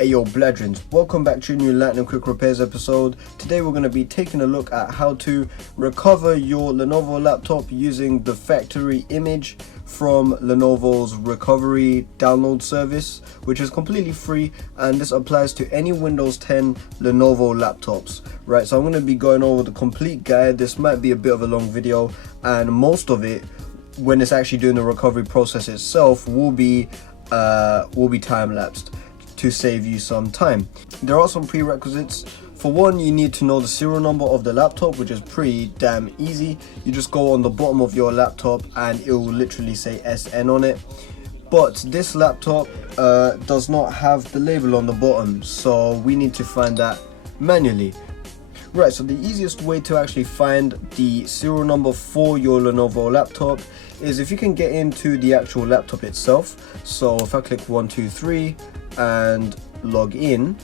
Ayo Bladrins, welcome back to a new Lightning Quick Repairs episode. Today we're going to be taking a look at how to recover your Lenovo laptop using the factory image from Lenovo's recovery download service, which is completely free, and this applies to any Windows 10 Lenovo laptops. Right, so I'm going to be going over the complete guide. This might be a bit of a long video, and most of it, when it's actually doing the recovery process itself, will be time-lapsed to save you some time. There are some prerequisites. For one, you need to know the serial number of the laptop, which is pretty damn easy. You just go on the bottom of your laptop and it will literally say SN on it. But this laptop does not have the label on the bottom, so we need to find that manually. Right, so the easiest way to actually find the serial number for your Lenovo laptop is if you can get into the actual laptop itself. So if I click 123 and log in,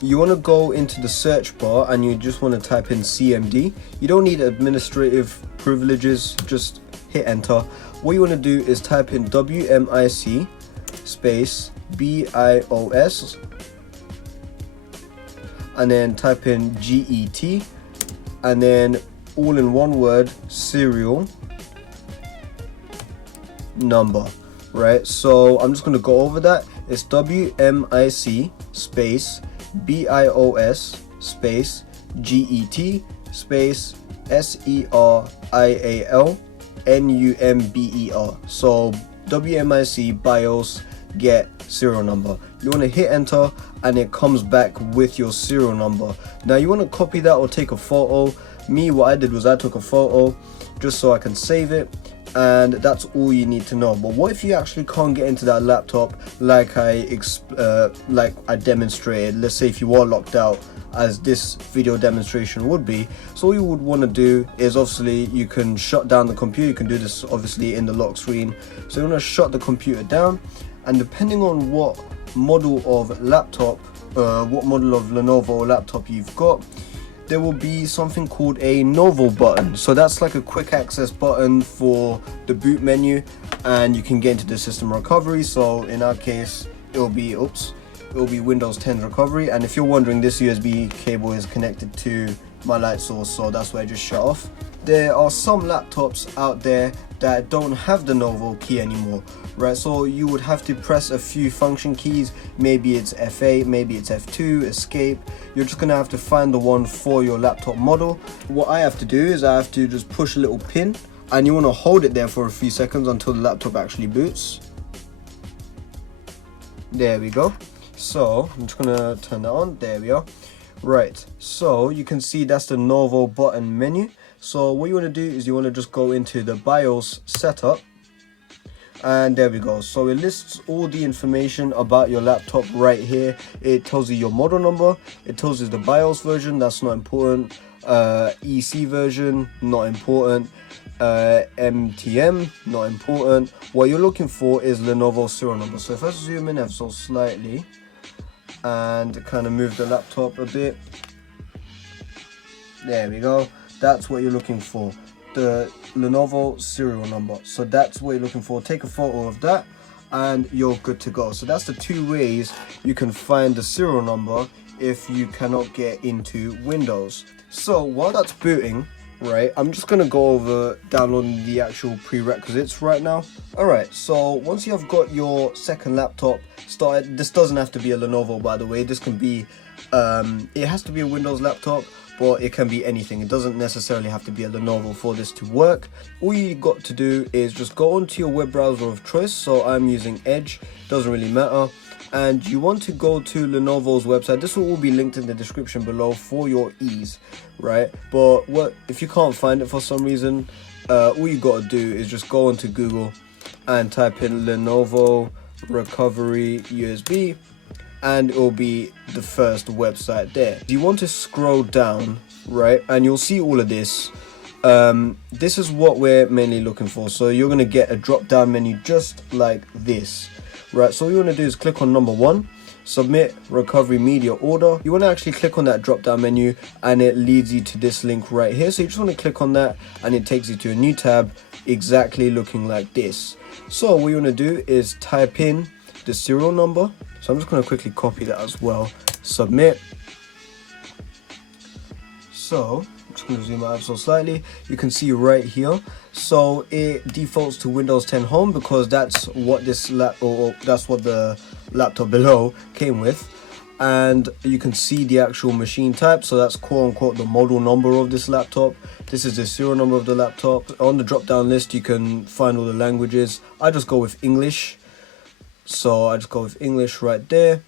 you want to go into the search bar and you just want to type in CMD. You don't need administrative privileges, just hit enter. What you want to do is type in WMIC space BIOS and then type in GET and then all in one word, serial number. Right, so I'm just going to go over that. It's WMIC space BIOS space GET space SERIAL NUMBER. So WMIC BIOS get serial number. You want to hit enter and it comes back with your serial number. Now you want to copy that or take a photo. Me, what I did was I took a photo just so I can save it, and that's all you need to know. But what if you actually can't get into that laptop like I demonstrated? Let's say if you are locked out, as this video demonstration would be. So all you would want to do is, obviously you can shut down the computer. You can do this obviously in the lock screen. So you want to shut the computer down, and depending on what model of laptop, what model of Lenovo laptop you've got, there will be something called a Novo button. So that's like a quick access button for the boot menu, and you can get into the system recovery. So in our case, it'll be Windows 10 recovery. And if you're wondering, this USB cable is connected to my light source, so that's why I just shut off. There are some laptops out there that don't have the Novo key anymore, right? So you would have to press a few function keys. Maybe it's F8, maybe it's F2, escape. You're just gonna have to find the one for your laptop model. What I have to do is I have to just push a little pin, and you want to hold it there for a few seconds until the laptop actually boots. There we go. So I'm just gonna turn that on. There we are. Right, so you can see that's the Novo button menu. So what you want to do is you want to just go into the BIOS setup, and there we go. So it lists all the information about your laptop right here. It tells you your model number, it tells you the BIOS version, that's not important, EC version, not important, MTM, not important. What you're looking for is Lenovo serial number. So if I zoom in ever so slightly and kind of move the laptop a bit, there we go. That's what you're looking for, the Lenovo serial number. So that's what you're looking for. Take a photo of that and you're good to go. So that's the two ways you can find the serial number if you cannot get into Windows. So while that's booting, right, I'm just gonna go over downloading the actual prerequisites right now. Alright, so once you have got your second laptop started, this doesn't have to be a Lenovo, by the way. This can be it has to be a Windows laptop, but it can be anything. It doesn't necessarily have to be a Lenovo for this to work. All you got to do is just go onto your web browser of choice. So I'm using Edge, doesn't really matter. And you want to go to Lenovo's website. This will all be linked in the description below for your ease, right? But what if you can't find it for some reason? All you got to do is just go onto Google and type in Lenovo recovery USB, and it will be the first website there. You want to scroll down, right, and you'll see all of this. This is what we're mainly looking for. So you're going to get a drop down menu just like this, right? So all you want to do is click on number 1, submit recovery media order. You want to actually click on that drop down menu and it leads you to this link right here. So you just want to click on that and it takes you to a new tab exactly looking like this. So what you want to do is type in the serial number So I'm just going to quickly copy that as well. Submit. So I'm just going to zoom out so slightly. You can see right here. So it defaults to Windows 10 Home because that's what this that's what the laptop below came with. And you can see the actual machine type, so that's quote unquote the model number of this laptop. This is the serial number of the laptop. On the drop down list you can find all the languages. I just go with English, so I just go with English right there.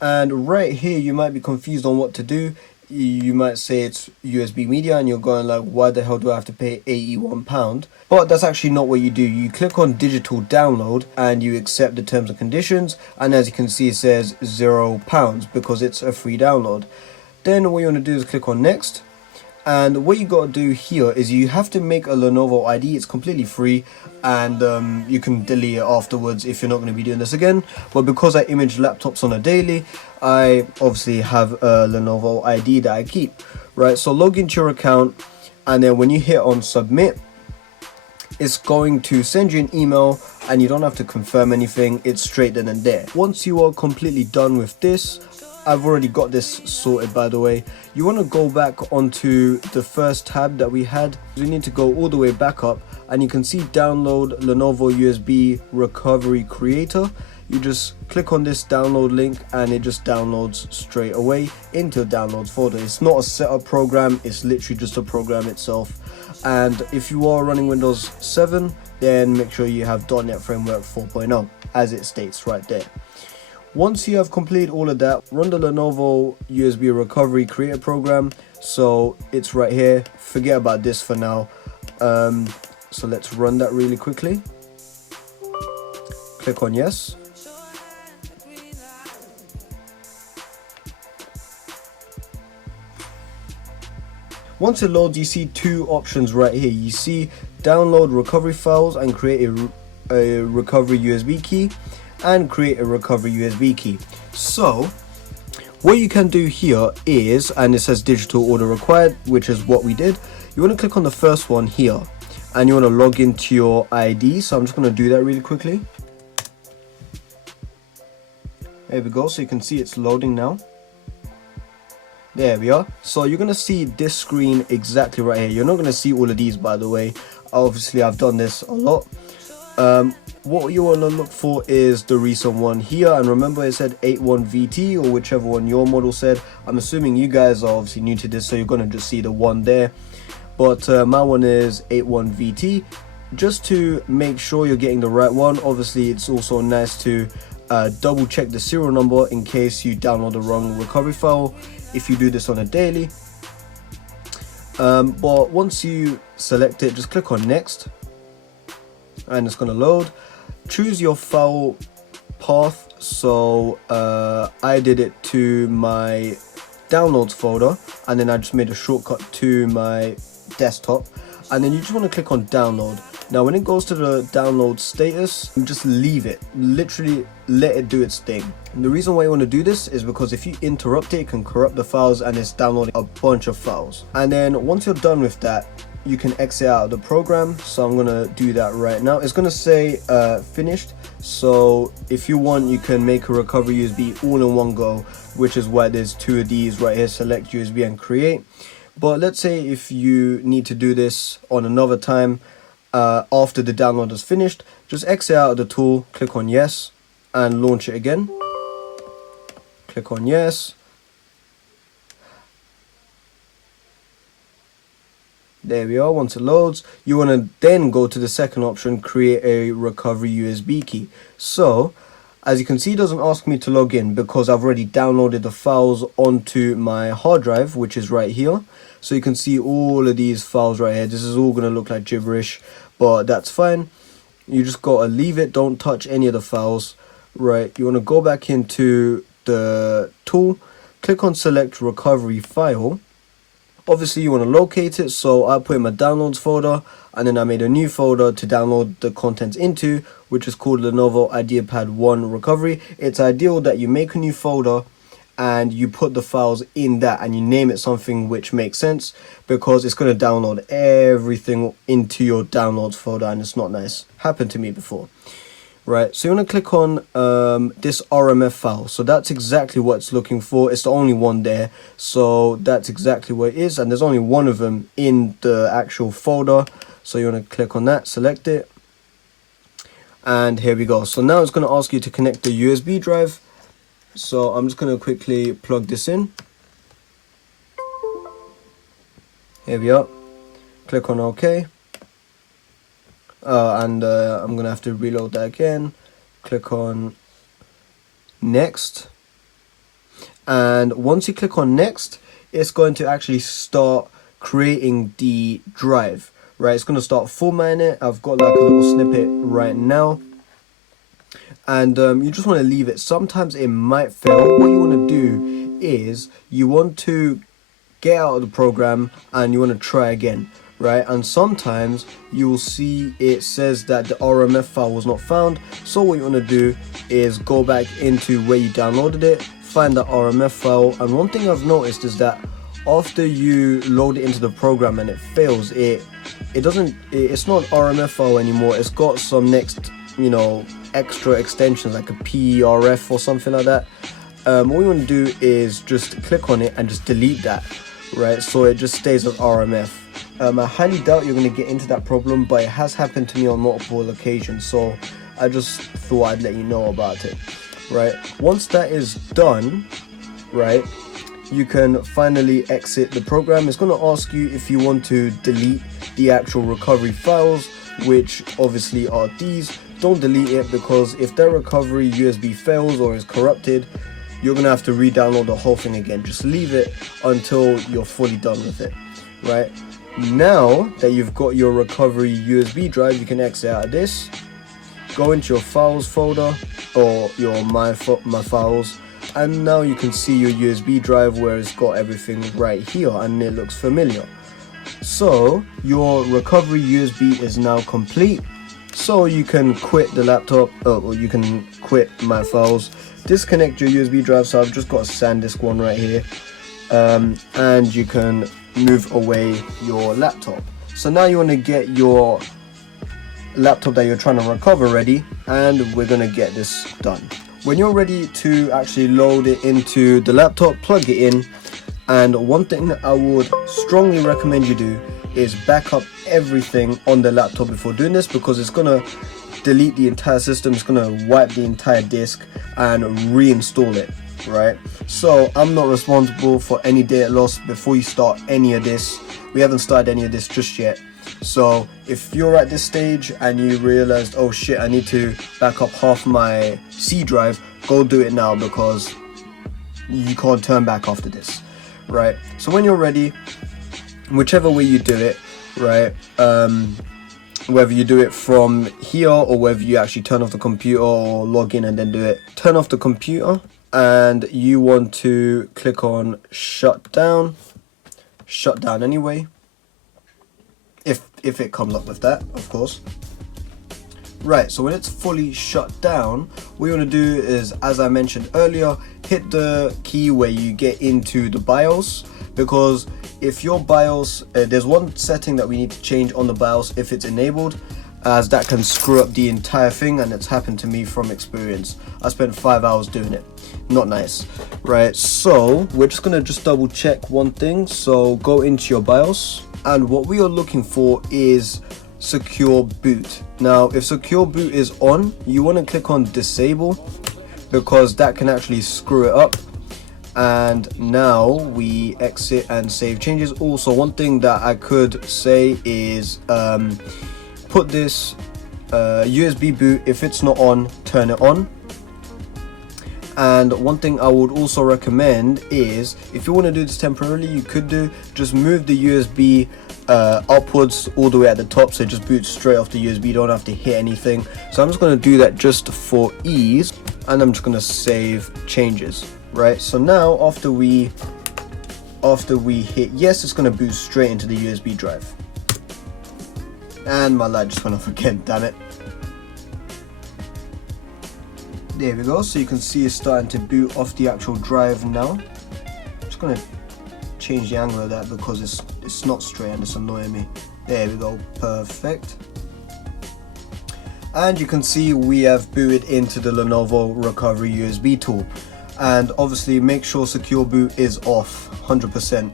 And right here you might be confused on what to do. You might say it's USB media and you're going like, why the hell do I have to pay £81? But that's actually not what you do. You click on digital download and you accept the terms and conditions, and as you can see it says £0 because it's a free download. Then what you want to do is click on next, and what you got to do here is you have to make a Lenovo ID. It's completely free, and you can delete it afterwards if you're not going to be doing this again. But because I image laptops on a daily, I obviously have a Lenovo ID that I keep, right? So log into your account, and then when you hit on submit, it's going to send you an email and you don't have to confirm anything. It's straight then and there. Once you are completely done with this, I've already got this sorted by the way. You want to go back onto the first tab that we had. You need to go all the way back up and you can see download Lenovo USB recovery creator. You just click on this download link and it just downloads straight away into the downloads folder. It's not a setup program, it's literally just a program itself. And if you are running Windows 7, then make sure you have .NET Framework 4.0 as it states right there. Once you have completed all of that, run the Lenovo USB recovery creator program. So it's right here. Forget about this for now. So let's run that really quickly. Click on yes. Once it loads, you see two options right here. You see download recovery files and create a recovery USB key, and create a recovery USB key. So what you can do here is, and it says digital order required, which is what we did. You want to click on the first one here and you want to log into your ID. So I'm just going to do that really quickly. There we go. So you can see it's loading now. There we are. So you're going to see this screen exactly right here. You're not going to see all of these, by the way. Obviously I've done this a lot. What you want to look for is the recent one here, and remember it said 81VT or whichever one your model said. I'm assuming you guys are obviously new to this, so you're going to just see the one there, but my one is 81VT. Just to make sure you're getting the right one, obviously it's also nice to double check the serial number in case you download the wrong recovery file if you do this on a daily. But once you select it, just click on next and it's going to load. Choose your file path. So I did it to my downloads folder, and then I just made a shortcut to my desktop, and then you just want to click on download. Now when it goes to the download status, just leave it, literally let it do its thing. And the reason why you want to do this is because if you interrupt it, it can corrupt the files and it's downloading a bunch of files. And then once you're done with that, you can exit out of the program. So I'm gonna do that right now. It's gonna say finished. So if you want, you can make a recovery USB all in one go, which is why there's two of these right here, select USB and create. But let's say if you need to do this on another time, after the download is finished, just exit out of the tool, click on yes, and launch it again. Click on yes. There we are. Once it loads, you want to then go to the second option, create a recovery USB key. So as you can see, it doesn't ask me to log in because I've already downloaded the files onto my hard drive, which is right here. So you can see all of these files right here. This is all going to look like gibberish, but that's fine. You just got to leave it. Don't touch any of the files. Right. You want to go back into the tool, click on select recovery file. Obviously you want to locate it, so I put in my downloads folder, and then I made a new folder to download the contents into, which is called Lenovo IdeaPad 1 Recovery. It's ideal that you make a new folder and you put the files in that and you name it something which makes sense, because it's going to download everything into your downloads folder and it's not nice. Happened to me before. right? So you want to click on this RMF file. So that's exactly what it's looking for. It's the only one there, so that's exactly what it is, and there's only one of them in the actual folder. So you want to click on that, select it, and here we go. So now it's going to ask you to connect the USB drive. So I'm just going to quickly plug this in. Here we are. Click on OK. I'm going to have to reload that again. Click on next. And once you click on next, it's going to actually start creating the drive, right? It's going to start formatting it. I've got like a little snippet right now. And you just want to leave it. Sometimes it might fail. What you want to do is you want to get out of the program and you want to try again, right? And sometimes you will see it says that the RMF file was not found. So what you want to do is go back into where you downloaded it, find the RMF file. And one thing I've noticed is that after you load it into the program and it fails, it's not RMF file anymore. It's got some next, extra extensions like a PRF or something like that. What you want to do is just click on it and just delete that, right? So it just stays as RMF. I highly doubt you're going to get into that problem, but it has happened to me on multiple occasions, so I just thought I'd let you know about it, right? Once that is done, right, you can finally exit the program. It's going to ask you if you want to delete the actual recovery files, which obviously are these. Don't delete it, because if that recovery USB fails or is corrupted, you're gonna have to re-download the whole thing again. Just leave it until you're fully done with it, right? Now that you've got your recovery USB drive, you can exit out of this, go into your files folder or your my files, and now you can see your USB drive where it's got everything right here and it looks familiar. So your recovery USB is now complete. So you can quit the laptop, or you can quit my files, disconnect your USB drive. So I've just got a SanDisk one right here, and you can move away your laptop. So now you want to get your laptop that you're trying to recover ready, and we're going to get this done. When you're ready to actually load it into the laptop, plug it in. And one thing I would strongly recommend you do is back up everything on the laptop before doing this, because it's going to delete the entire system, it's going to wipe the entire disk and reinstall it, right? So I'm not responsible for any data loss before you start any of this. We haven't started any of this just yet. So if you're at this stage and you realized, oh shit, I need to back up half my C drive, go do it now, because you can't turn back after this, right? So when you're ready, whichever way you do it, right, whether you do it from here or whether you actually turn off the computer or log in and then do it, turn off the computer and you want to click on shut down anyway, if it comes up with that, of course. Right, so when it's fully shut down, what you want to do is, as I mentioned earlier, hit the key where you get into the BIOS, because if your BIOS, there's one setting that we need to change on the BIOS if it's enabled, as that can screw up the entire thing, and it's happened to me from experience. I spent 5 hours doing it. Not nice, right? So we're just gonna double check one thing. So go into your BIOS, and what we are looking for is secure boot. Now if secure boot is on, you want to click on disable, because that can actually screw it up. And now we exit and save changes. Also, one thing that I could say is put this USB boot, if it's not on, turn it on. And one thing I would also recommend is, if you want to do this temporarily, you could just move the USB upwards all the way at the top, so it just boots straight off the USB. You don't have to hit anything. So I'm just going to do that just for ease, and I'm just going to save changes. Right, so now after we hit yes, it's going to boot straight into the USB drive. And my light just went off again, damn it. There we go, so you can see it's starting to boot off the actual drive now. I'm just going to change the angle of that because it's not straight and it's annoying me. There we go, perfect. and you can see we have booted into the Lenovo recovery USB tool. And obviously make sure secure boot is off 100%.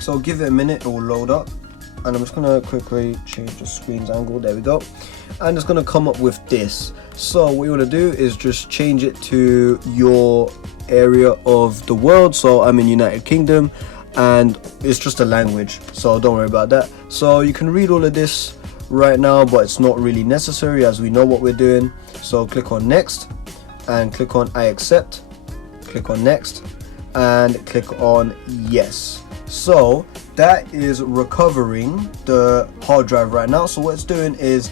So give it a minute, it will load up. And I'm just gonna quickly change the screen's angle, there we go. And it's gonna come up with this. So what you wanna do is just change it to your area of the world. So I'm in United Kingdom and it's just a language, so don't worry about that. So you can read all of this right now, but it's not really necessary as we know what we're doing. So click on next and click on I accept, click on next and click on yes. So that is recovering the hard drive right now. So what it's doing is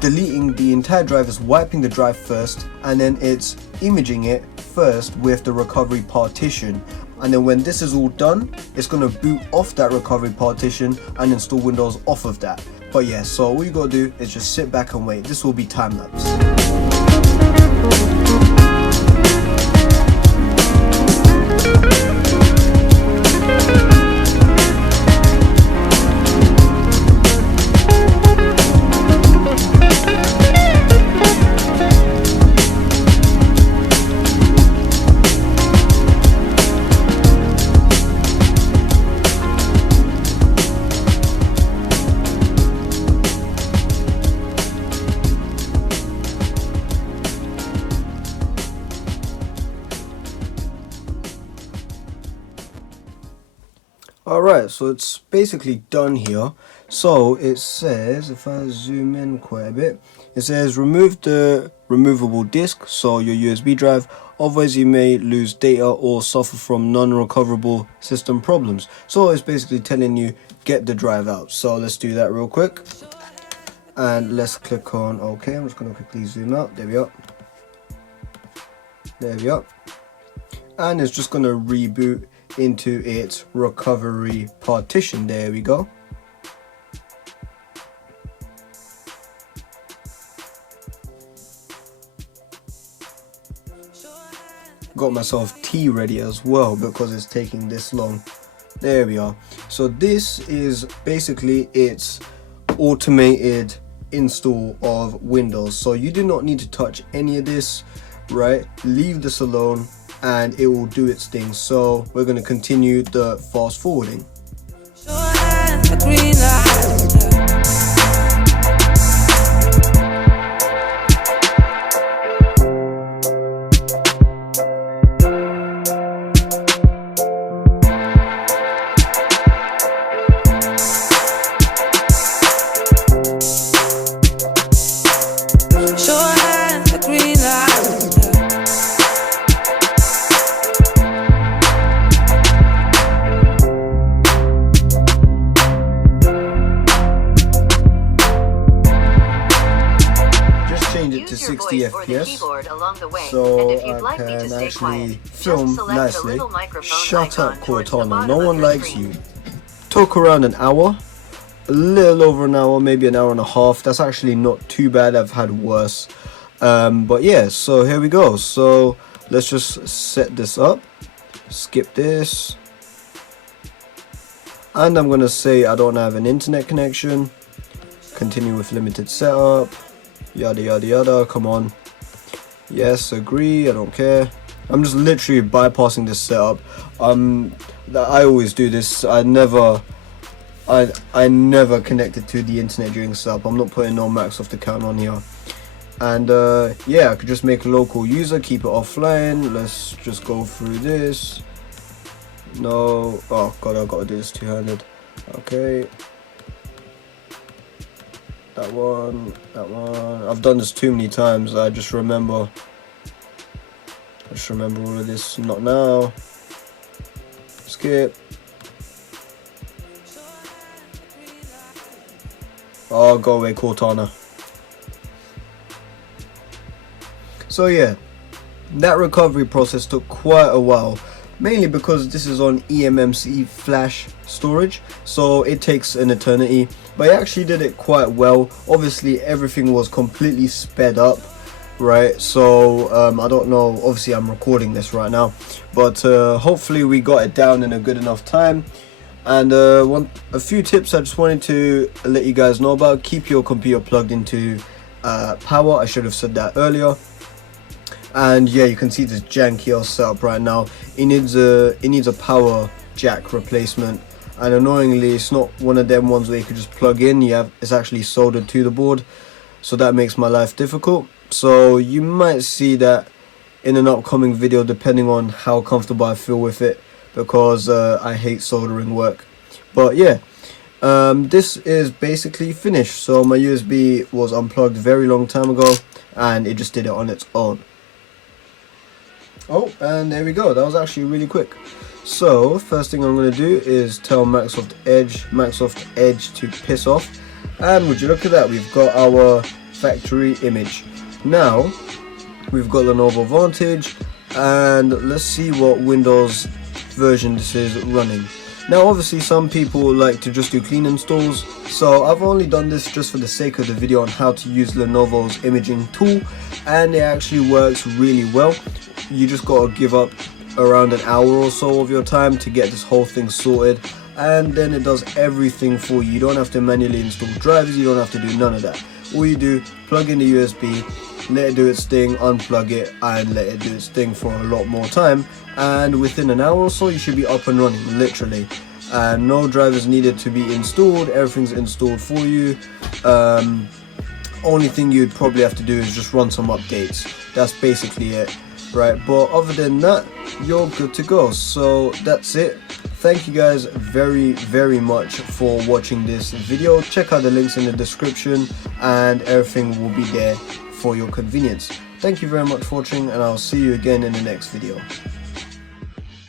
deleting the entire drive, is wiping the drive first, and then it's imaging it first with the recovery partition. And then when this is all done, it's going to boot off that recovery partition and install Windows off of that. But yeah, so all you got to do is just sit back and wait. This will be time lapse. Alright, so it's basically done here. So it says, if I zoom in quite a bit, it says remove the removable disk, so your USB drive, otherwise you may lose data or suffer from non-recoverable system problems. So it's basically telling you get the drive out. So let's do that real quick. And let's click on OK. I'm just going to quickly zoom out. There we are. There we are. And it's just going to reboot into its recovery partition. There we go. Got myself tea ready as well because it's taking this long. There we are. So this is basically its automated install of Windows. So you do not need to touch any of this, right? Leave this alone and it will do its thing. So we're going to continue the fast forwarding. To 60 FPS, so I can actually film nicely. Shut up, Cortana, no one likes you. Took around an hour, a little over an hour, maybe an hour and a half. That's actually not too bad, I've had worse. But yeah, so here we go. So let's just set this up, skip this, and I'm gonna say I don't have an internet connection, continue with limited setup, yada yada yada. Come on, yes, agree, I don't care. I'm just literally bypassing this setup. I always do this. I never connected to the internet during setup. I'm not putting no Microsoft account on here. And yeah, I could just make a local user, keep it offline. Let's just go through this. No, oh god, I gotta do this two-handed. Okay, that one. I've done this too many times. I just remember all of this. Not now. Skip. Oh, go away, Cortana. So yeah, that recovery process took quite a while, mainly because this is on eMMC flash storage, so it takes an eternity, but I actually did it quite well. Obviously everything was completely sped up, right? So I don't know, obviously I'm recording this right now, but hopefully we got it down in a good enough time. And a few tips I just wanted to let you guys know about: keep your computer plugged into power. I should have said that earlier. And yeah, you can see this janky ass setup right now. It needs a power jack replacement, and annoyingly it's not one of them ones where you can just plug in. It's actually soldered to the board, so that makes my life difficult. So you might see that in an upcoming video, depending on how comfortable I feel with it, because I hate soldering work. But yeah, this is basically finished. So my USB was unplugged very long time ago, and it just did it on its own. Oh, and there we go. That was actually really quick. So first thing I'm going to do is tell Microsoft Edge to piss off. And would you look at that, we've got our factory image. Now we've got Lenovo Vantage, and let's see what Windows version this is running. Now obviously some people like to just do clean installs, so I've only done this just for the sake of the video on how to use Lenovo's imaging tool, and it actually works really well. You just gotta give up around an hour or so of your time to get this whole thing sorted, and then it does everything for you. You don't have to manually install drivers, you don't have to do none of that. All you do, plug in the USB, let it do its thing, unplug it, and let it do its thing for a lot more time, and within an hour or so you should be up and running, literally. And no drivers needed to be installed, everything's installed for you. Only thing you'd probably have to do is just run some updates. That's basically it, right? But other than that, you're good to go. So that's it. Thank you guys very much for watching this video. Check out the links in the description, and everything will be there for your convenience. Thank you very much for watching, and I'll see you again in the next video.